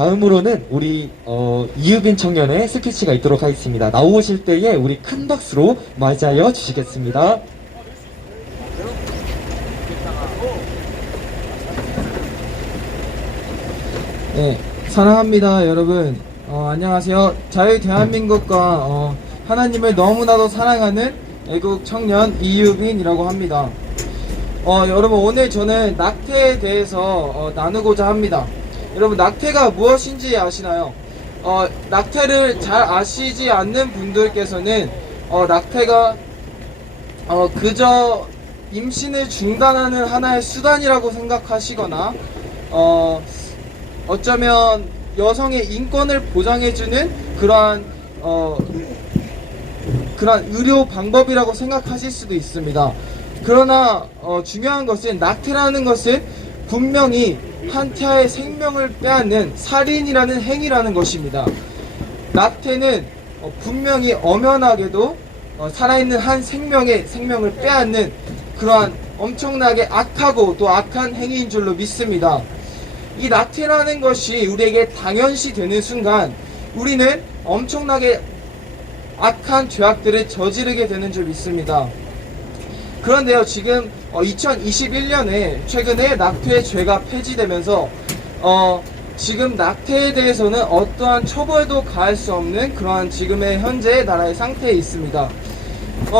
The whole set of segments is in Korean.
다음으로는 우리 이유빈 청년의 스피치가 있도록 하겠습니다. 나오실 때에 우리 큰 박수로 맞이하여 주시겠습니다. 네, 사랑합니다, 여러분. 안녕하세요. 자유 대한민국과 하나님을 너무나도 사랑하는 애국 청년 이유빈이라고 합니다. 여러분, 오늘 저는 낙태에 대해서 나누고자 합니다. 여러분, 낙태가 무엇인지 아시나요? 낙태를 잘 아시지 않는 분들께서는 낙태가 그저 임신을 중단하는 하나의 수단이라고 생각하시거나 어쩌면 여성의 인권을 보장해주는 그러한 의료 방법이라고 생각하실 수도 있습니다. 그러나 중요한 것은 낙태라는 것은 분명히 한 태아의 생명을 빼앗는 살인이라는 행위라는 것입니다. 낙태는 분명히 엄연하게도 살아있는 한 생명의 생명을 빼앗는 그러한 엄청나게 악하고 또 악한 행위인 줄로 믿습니다. 이 낙태라는 것이 우리에게 당연시 되는 순간 우리는 엄청나게 악한 죄악들을 저지르게 되는 줄 믿습니다. 그런데요, 지금 2021년에 최근에 낙태의 죄가 폐지되면서 지금 낙태에 대해서는 어떠한 처벌도 가할 수 없는 그러한 지금의 현재의 나라의 상태에 있습니다.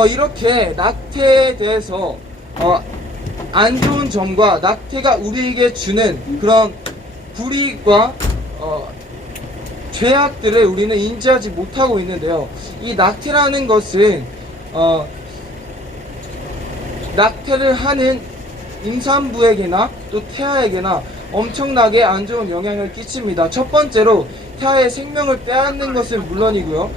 이렇게 낙태에 대해서 안 좋은 점과 낙태가 우리에게 주는 그런 불이익과 죄악들을 우리는 인지하지 못하고 있는데요. 이 낙태라는 것은 낙태를 하는 임산부에게나 또 태아에게나 엄청나게 안 좋은 영향을 끼칩니다. 첫 번째로 태아의 생명을 빼앗는 것은 물론이고요.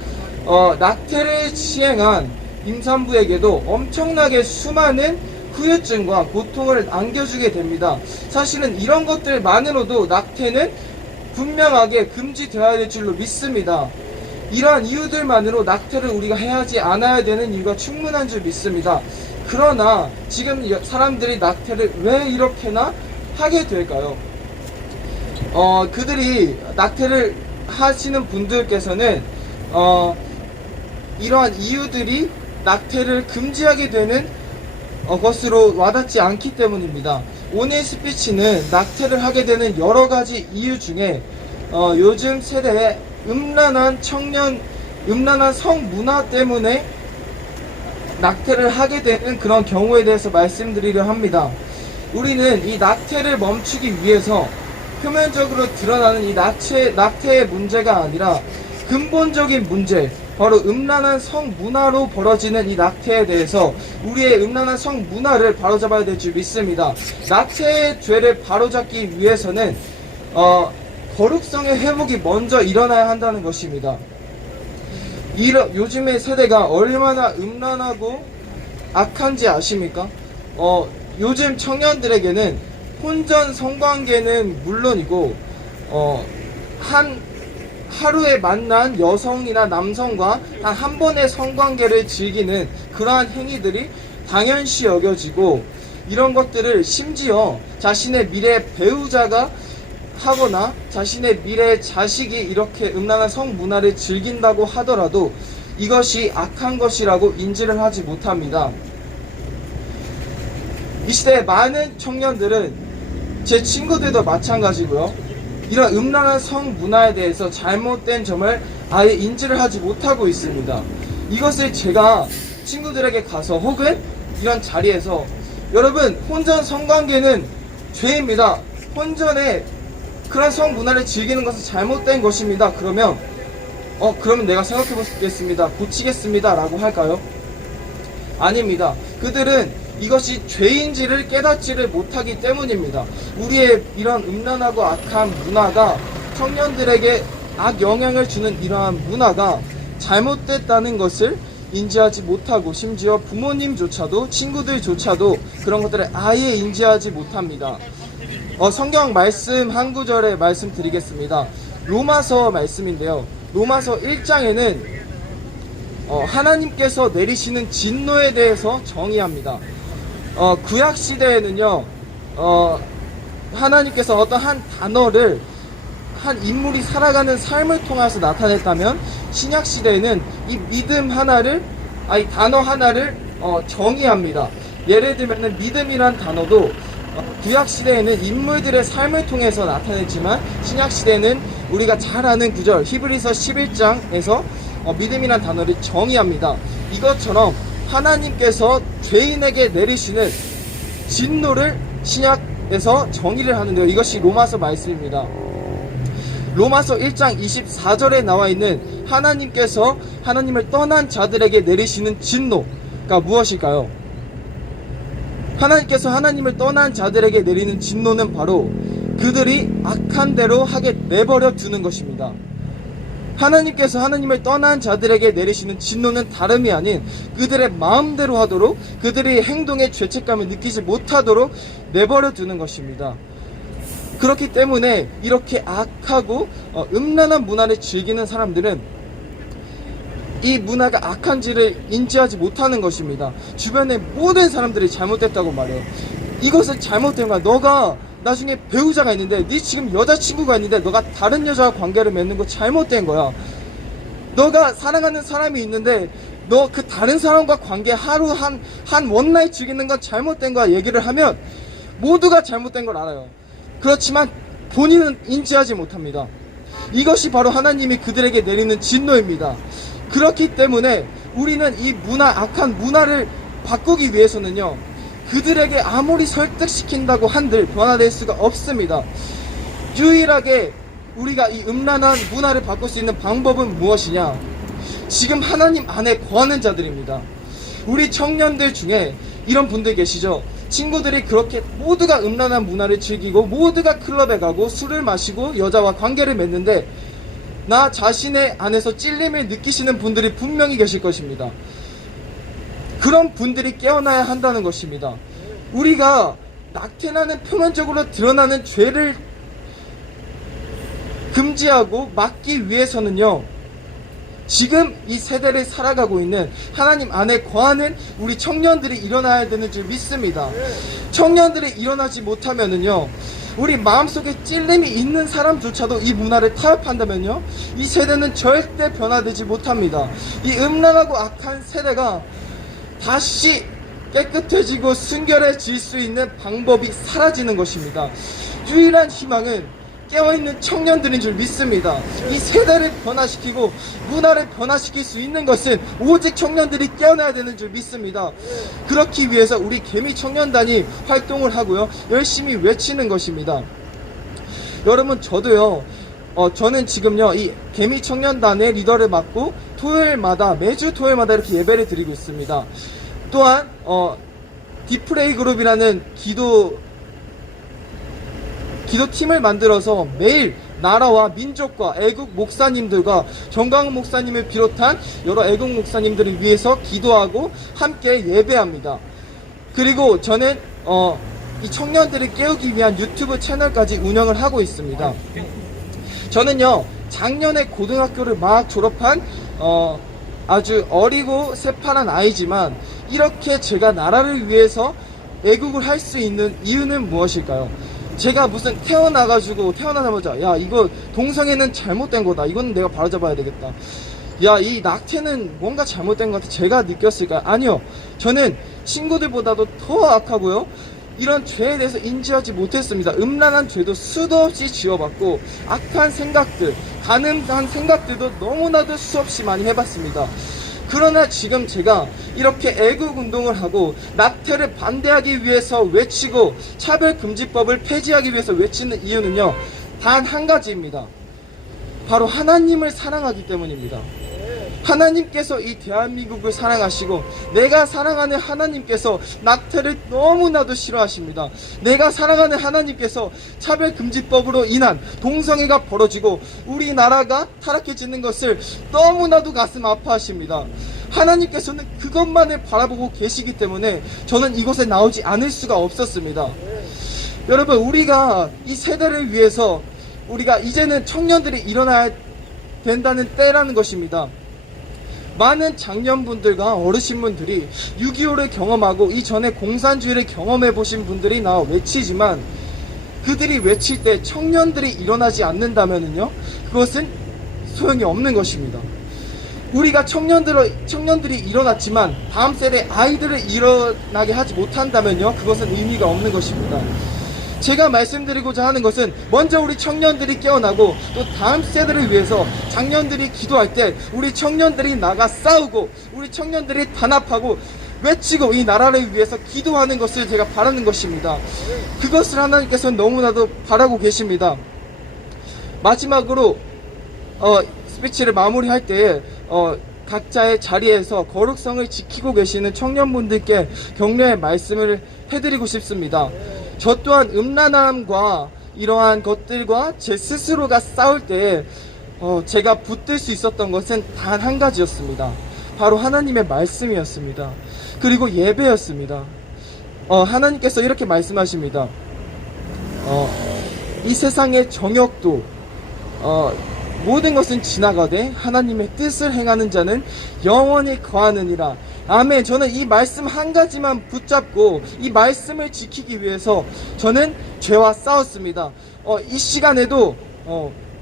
낙태를 시행한 임산부에게도 엄청나게 수많은 후유증과 고통을 안겨주게 됩니다. 사실은 이런 것들만으로도 낙태는 분명하게 금지되어야 될 줄로 믿습니다. 이러한 이유들만으로 낙태를 우리가 해야지 않아야 되는 이유가 충분한 줄 믿습니다. 그러나 지금 사람들이 낙태를 왜 이렇게나 하게 될까요? 그들이 낙태를 하시는 분들께서는 이러한 이유들이 낙태를 금지하게 되는 것으로 와닿지 않기 때문입니다. 오늘 스피치는 낙태를 하게 되는 여러 가지 이유 중에 요즘 세대의 음란한 성문화 때문에 낙태를 하게 되는 그런 경우에 대해서 말씀드리려 합니다. 우리는 이 낙태를 멈추기 위해서 표면적으로 드러나는 이 낙태의 문제가 아니라 근본적인 문제, 바로 음란한 성문화로 벌어지는 이 낙태에 대해서 우리의 음란한 성문화를 바로잡아야 될 줄 믿습니다. 낙태의 죄를 바로잡기 위해서는 거룩성의 회복이 먼저 일어나야 한다는 것입니다. 요즘의 세대가 얼마나 음란하고 악한지 아십니까? 요즘 청년들에게는 혼전 성관계는 물론이고 하루에 만난 여성이나 남성과 단 한 번의 성관계를 즐기는 그러한 행위들이 당연시 여겨지고, 이런 것들을 심지어 자신의 미래 배우자가 하거나 자신의 미래 자식이 이렇게 음란한 성문화를 즐긴다고 하더라도 이것이 악한 것이라고 인지를 하지 못합니다. 이 시대의 많은 청년들은, 제 친구들도 마찬가지고요, 이런 음란한 성문화에 대해서 잘못된 점을 아예 인지를 하지 못하고 있습니다. 이것을 제가 친구들에게 가서 혹은 이런 자리에서, 여러분, 혼전 성관계는 죄입니다. 혼전에 그런 성문화를 즐기는 것은 잘못된 것입니다. 그러면 내가 생각해 보겠습니다, 고치겠습니다 라고 할까요? 아닙니다. 그들은 이것이 죄인지를 깨닫지를 못하기 때문입니다. 우리의 이런 음란하고 악한 문화가, 청년들에게 악 영향을 주는 이러한 문화가 잘못됐다는 것을 인지하지 못하고, 심지어 부모님조차도, 친구들조차도 그런 것들을 아예 인지하지 못합니다. 성경 말씀 한 구절에 말씀드리겠습니다. 로마서 말씀인데요, 로마서 1장에는 하나님께서 내리시는 진노에 대해서 정의합니다. 구약 시대에는요, 하나님께서 어떤 한 단어를 한 인물이 살아가는 삶을 통해서 나타냈다면, 신약 시대에는 이 믿음 하나를, 아니 단어 하나를 정의합니다. 예를 들면은 믿음이란 단어도 구약 시대에는 인물들의 삶을 통해서 나타냈지만, 신약 시대에는 우리가 잘 아는 구절 히브리서 11장에서 믿음이란 단어를 정의합니다. 이것처럼 하나님께서 죄인에게 내리시는 진노를 신약에서 정의를 하는데요. 이것이 로마서 말씀입니다. 로마서 1장 24절에 나와 있는 하나님께서 하나님을 떠난 자들에게 내리시는 진노가 무엇일까요? 하나님께서 하나님을 떠난 자들에게 내리는 진노는 바로 그들이 악한 대로 하게 내버려 두는 것입니다. 하나님께서 하나님을 떠난 자들에게 내리시는 진노는 다름이 아닌 그들의 마음대로 하도록, 그들의 행동에 죄책감을 느끼지 못하도록 내버려 두는 것입니다. 그렇기 때문에 이렇게 악하고 음란한 문화를 즐기는 사람들은 이 문화가 악한지를 인지하지 못하는 것입니다. 주변의 모든 사람들이 잘못됐다고 말해요. 이것은 잘못된 거야. 너가 나중에 배우자가 있는데, 네 지금 여자친구가 있는데 너가 다른 여자와 관계를 맺는 거 잘못된 거야. 너가 사랑하는 사람이 있는데 너 그 다른 사람과 관계 하루 한 원나잇 즐기는 건 잘못된 거야 얘기를 하면 모두가 잘못된 걸 알아요. 그렇지만 본인은 인지하지 못합니다. 이것이 바로 하나님이 그들에게 내리는 진노입니다. 그렇기 때문에 우리는 이 악한 문화를 바꾸기 위해서는요, 그들에게 아무리 설득시킨다고 한들 변화될 수가 없습니다. 유일하게 우리가 이 음란한 문화를 바꿀 수 있는 방법은 무엇이냐? 지금 하나님 안에 거하는 자들입니다. 우리 청년들 중에 이런 분들 계시죠? 친구들이 그렇게 모두가 음란한 문화를 즐기고 모두가 클럽에 가고 술을 마시고 여자와 관계를 맺는데 나 자신의 안에서 찔림을 느끼시는 분들이 분명히 계실 것입니다. 그런 분들이 깨어나야 한다는 것입니다. 우리가 낙태나는 표면적으로 드러나는 죄를 금지하고 막기 위해서는요, 지금 이 세대를 살아가고 있는 하나님 안에 거하는 우리 청년들이 일어나야 되는 줄 믿습니다. 청년들이 일어나지 못하면은요, 우리 마음속에 찔림이 있는 사람조차도 이 문화를 타협한다면요, 이 세대는 절대 변화되지 못합니다. 이 음란하고 악한 세대가 다시 깨끗해지고 순결해질 수 있는 방법이 사라지는 것입니다. 유일한 희망은 깨어있는 청년들인 줄 믿습니다. 이 세대를 변화시키고 문화를 변화시킬 수 있는 것은 오직 청년들이 깨어나야 되는 줄 믿습니다. 그렇기 위해서 우리 개미 청년단이 활동을 하고요, 열심히 외치는 것입니다. 여러분, 저도요, 저는 지금요 이 개미 청년단의 리더를 맡고 매주 토요일마다 이렇게 예배를 드리고 있습니다. 또한 디프레이 그룹이라는 기도팀을 만들어서 매일 나라와 민족과 애국 목사님들과 정광훈 목사님을 비롯한 여러 애국 목사님들을 위해서 기도하고 함께 예배합니다. 그리고 저는 이 청년들을 깨우기 위한 유튜브 채널까지 운영을 하고 있습니다. 저는요, 작년에 고등학교를 막 졸업한 아주 어리고 새파란 아이지만 이렇게 제가 나라를 위해서 애국을 할 수 있는 이유는 무엇일까요? 제가 무슨 태어나자마자 야, 이거 동성애는 잘못된 거다, 이건 내가 바로잡아야 되겠다, 야, 이 낙태는 뭔가 잘못된 것 같아, 제가 느꼈을까요? 아니요. 저는 친구들보다도 더 악하고요, 이런 죄에 대해서 인지하지 못했습니다. 음란한 죄도 수도 없이 지어봤고 악한 생각들, 가늠한 생각들도 너무나도 수없이 많이 해봤습니다. 그러나 지금 제가 이렇게 애국운동을 하고 낙태를 반대하기 위해서 외치고 차별금지법을 폐지하기 위해서 외치는 이유는요, 단 한 가지입니다. 바로 하나님을 사랑하기 때문입니다. 하나님께서 이 대한민국을 사랑하시고 내가 사랑하는 하나님께서 낙태를 너무나도 싫어하십니다. 내가 사랑하는 하나님께서 차별금지법으로 인한 동성애가 벌어지고 우리나라가 타락해지는 것을 너무나도 가슴 아파하십니다. 하나님께서는 그것만을 바라보고 계시기 때문에 저는 이곳에 나오지 않을 수가 없었습니다. 여러분, 우리가 이 세대를 위해서 우리가 이제는 청년들이 일어나야 된다는 때라는 것입니다. 많은 장년분들과 어르신분들이 6.25를 경험하고 이전에 공산주의를 경험해 보신 분들이 나와 외치지만 그들이 외칠 때 청년들이 일어나지 않는다면요, 그것은 소용이 없는 것입니다. 우리가 청년들이 일어났지만 다음 세대 아이들을 일어나게 하지 못한다면요, 그것은 의미가 없는 것입니다. 제가 말씀드리고자 하는 것은 먼저 우리 청년들이 깨어나고 또 다음 세대를 위해서 장년들이 기도할 때 우리 청년들이 나가 싸우고 우리 청년들이 단합하고 외치고 이 나라를 위해서 기도하는 것을 제가 바라는 것입니다. 그것을 하나님께서는 너무나도 바라고 계십니다. 마지막으로 스피치를 마무리할 때에 각자의 자리에서 거룩성을 지키고 계시는 청년분들께 격려의 말씀을 해드리고 싶습니다. 저 또한 음란함과 이러한 것들과 제 스스로가 싸울 때 제가 붙들 수 있었던 것은 단 한 가지였습니다. 바로 하나님의 말씀이었습니다. 그리고 예배였습니다. 하나님께서 이렇게 말씀하십니다. 이 세상의 정욕도 모든 것은 지나가되 하나님의 뜻을 행하는 자는 영원히 거하느니라. 아멘. 저는 이 말씀 한 가지만 붙잡고 이 말씀을 지키기 위해서 저는 죄와 싸웠습니다. 이 시간에도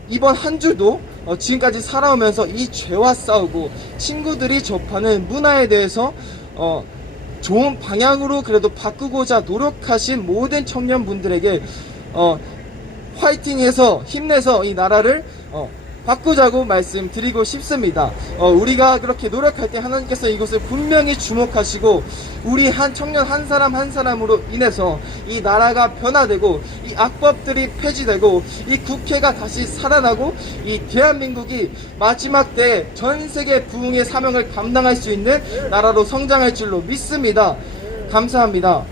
이번 한 주도 지금까지 살아오면서 이 죄와 싸우고 친구들이 접하는 문화에 대해서 좋은 방향으로 그래도 바꾸고자 노력하신 모든 청년분들에게 화이팅해서 힘내서 이 나라를 바꾸자고 말씀드리고 싶습니다. 우리가 그렇게 노력할 때 하나님께서 이것을 분명히 주목하시고 우리 한 청년 한 사람 한 사람으로 인해서 이 나라가 변화되고 이 악법들이 폐지되고 이 국회가 다시 살아나고 이 대한민국이 마지막 때 전 세계 부흥의 사명을 감당할 수 있는 나라로 성장할 줄로 믿습니다. 감사합니다.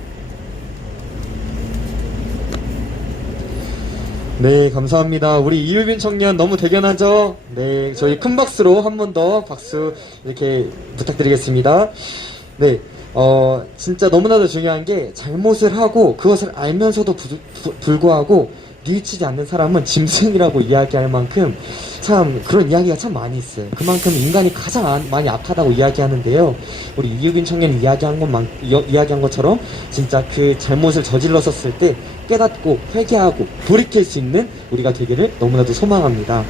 네, 감사합니다. 우리 이유빈 청년 너무 대견하죠? 네, 저희 큰 박수로 한 번 더 박수 이렇게 부탁드리겠습니다. 네, 진짜 너무나도 중요한 게 잘못을 하고 그것을 알면서도 불구하고 뉘우치지 않는 사람은 짐승이라고 이야기할 만큼 참 그런 이야기가 참 많이 있어요. 그만큼 인간이 가장 많이 악하다고 이야기하는데요. 우리 이유빈 청년이 이야기한 것처럼 진짜 그 잘못을 저질렀었을 때 깨닫고 회개하고 돌이킬 수 있는 우리가 되기를 너무나도 소망합니다.